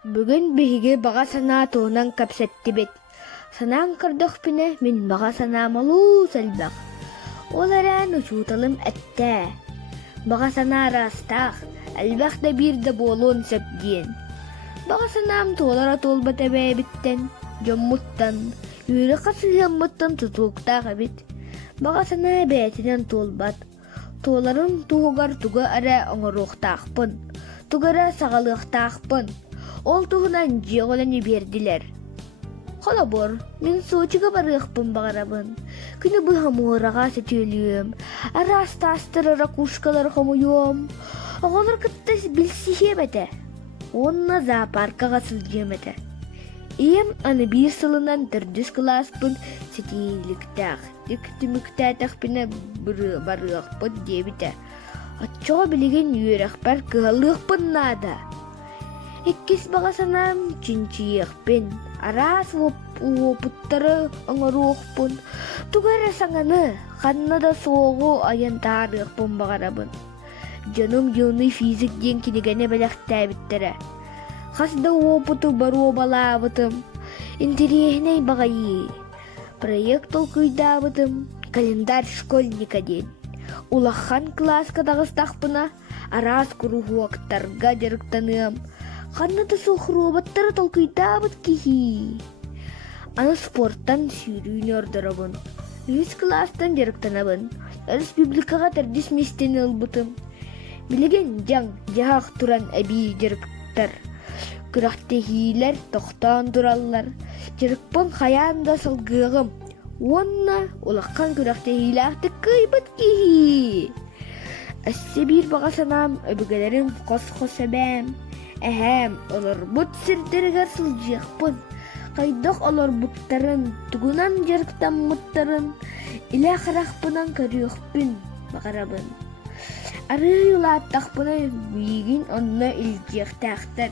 Бүгін биһиги баҕа санаа туунан кэпсэттибит. Санаан кырдөхпүнэ мин баҕа санаамалуу сэлбэх. Ол эрээн учууталым эттээ. Баҕа санаа раастаах, элбэх да биир да буолуон сөп диэн. Баҕа санаам туолара туолбат эбээбиттэн, дьоммуттан, үөрэхэ сыһыаммыттан тутууктаах эбит. Баҕа санаа бээтинэн туолбат. Туоларын туһугар туга эрэ оҥоруохтаахпын, тугара саҕалыахтаахпын. Ол туһунан дьиэҕолэни биэрдилэр. Холобор, мин суучуга барыахпын баҕарабын. Күнү быһамуораҕа сэтүөлүөм, араастаастара ракушкалар хомуйуом. Оҕолор кытта билсиһиэбэтэ. Онна зоопаркаҕа сылдьыамэтэ. Иэм аны биир сылынан төрдүс кылааспын сетииликтаах, дик түмүктээтэхпине барыахпыт диэбитэ. Оччоҕо билигин үөрэхпэр кыһалыахпын наада. Иккис баҕа санаам чинчииэхпин, араас уопуттары оҥоруохпун, тугара саҥаны, ханна да суоҕу айантаарыахпын баҕарабын. Дьонум дьууный физик диэн кинигэне бэлэхтээбиттэрэ. Хас да уопуту баруо балаабытым, интересней баҕайыы. Проект толкуйдаабытым, календарь школьника диэн. Улаххан класска дагыстахпына, араас куруһуактарга дьарыктаныам. Ханната сухруобаттары толкуйдаабыт киһи. Аны спорттан сүүрүүнү ордоробун. Үс класстан дьарыктанабын. Республикага тердис местени ылбытым. Билеген жаң жаах туран эбии дьарыктар. Кырахтехиилер тохтоон тураллар. Дьарыкпын хаяанда сылгыагым. Уонна улаккан кырахтехиилаахты кыйбыт киһи. Эссе биир баҕа санаам өбүгэлэрим хос-хос эбээм. Эһэм, олорбут сирдэригэр сылдьыахпын. Хайдох олорбуттарын, тугунан дьарыктаммыттарын, илэхарахпынан көрүөхпүн баҕарабын. Арыый улааттахпына биигин онно илдьиэхтээхтэр.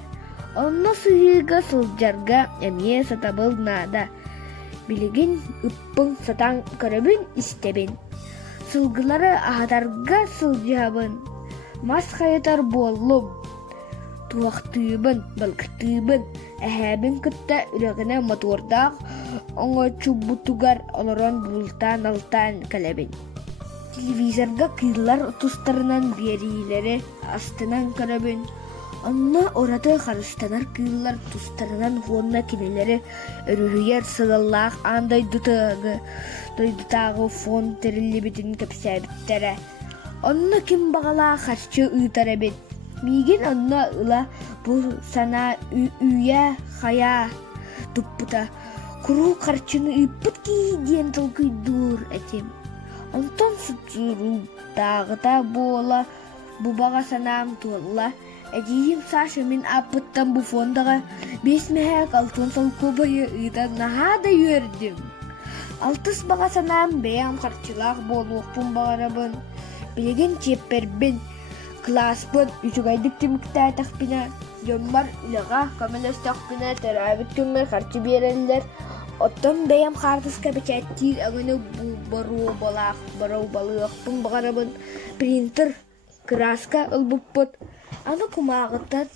Онно сыһыыга сылдьарга эмиэ сатабыл наада. Билигин ыппың сатаң көрөбүн истебин. Сылгылары аһатарга сылдьыабын. Мас хайытар буоллум. Туахтыыбын, балкытыыбын, эһээбин кытта үрэгинэ мотордаах оҥочубутугар олорон бултаан алтаан кэлэбин. Телевизорга кыыллар тустарынан биэриилэри астынан көрөбүн. Онно ораты харыстанар кыыллар тустарынан хуонна кинелери өрүһүйэр сыгаллаах аан дойдутаагы фон териллибитин кэпсээбиттэрэ. Онно ким баҕалаах харчы ыытар эбит. Мигин онно ыла бу санаа үйэ хая туппута куруу харчыны ыйппыт кии диэн толкуйдуур этим. Онтон сутсуруутаагыта буола бу баҕа санаам туолла. Эдиим Саша мин аппыттан бу фондага 5 мэһээк алтын солкубайы ыйтан наһаада үөрдүм. Алтыс баҕа санаам бэйэм харчылаах буолуохпун баҕарабын. Билигин чиэппербин класспын үчүгайдык тимиктээтэхпине, дьоммар үлэҕа көмөлөстөхпүнэ төрөөбүт күммэр харчы биэрэллэр. Оттон бэйэм хаартыска бэчээттиир аҕыны баруу балыахпын баҕарабын. Принтер, краска ылбуппут. Аны кумааҕытат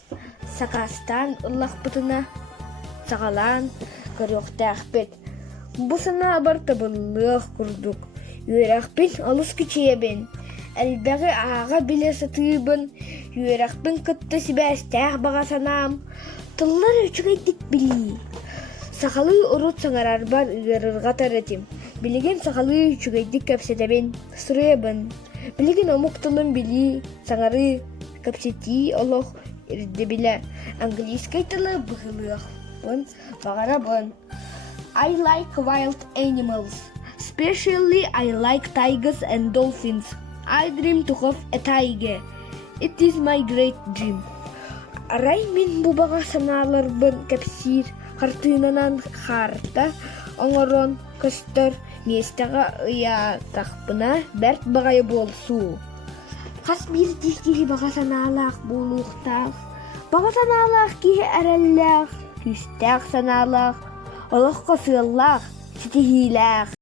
сакаастаан ыллахпытына саҕалаан көрүөхтээхпит. Бу санаа бар табыллыах курдук. Үөрэхпин олус кичиэбин. Элбэҕи ааҕа билэ сатыыбын. Үөрэхпин кытта сибээстээх баҕа санаам. Тыллар үчүгэйдик билии. Сахалыы урут саҥарарбар ыарырҕа таратым. Билигин сахалыы үчүгэйдик кэпсэтэбин. Сырыабын. Билигин омуктулун билии саҥары кэпсэтии олох ирдэ билэ. Английскай тылы быһылыахпын баҕарабын. I like wild animals. Especially I like tigers and dolphins. I dream to have a tiger. It is my great dream. Арай мин бу баҕа санааларбын кэпсиир хартыынанан харта оҥорон көстөр местаҕа ыяатахпына бэрт баҕайы буолсуу. Хас биир дихтиһи баҕа санаалаах буолуухтаах, баҕа санаалаах киһи эрэллээх, күстээх санаалаах, олоххо сыаллаах, ситиһиилээх.